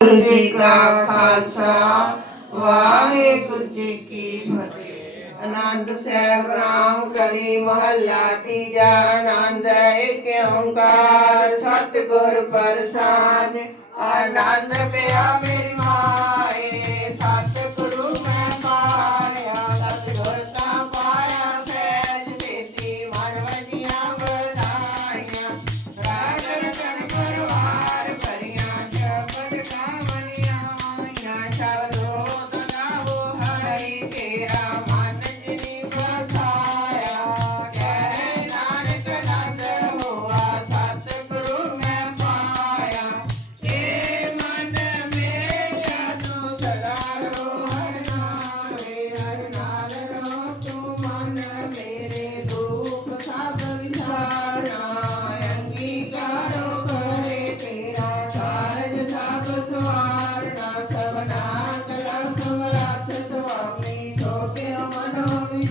जी का खालसा वाहेगुरु जी की फतेह आनंद सैभ राम करी महला तीजा आनंद ओंकार सतगुर प्रसाद आनंद पिया मेरी माँ।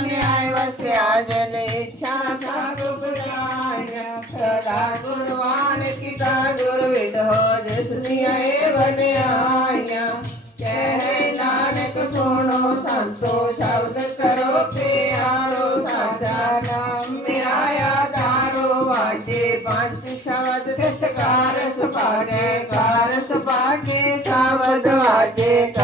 न्याय त्याजन इच्छा सदा गुणवान की का दुर्विध हो जिसनी बन आया। कह, नानक सुनो संतो, शब्द करो प्यारो। साधा नाम मिलाया तारो वाजे पंच शब्द सत्कार सुपागे कार सुपागे सावध वाजे का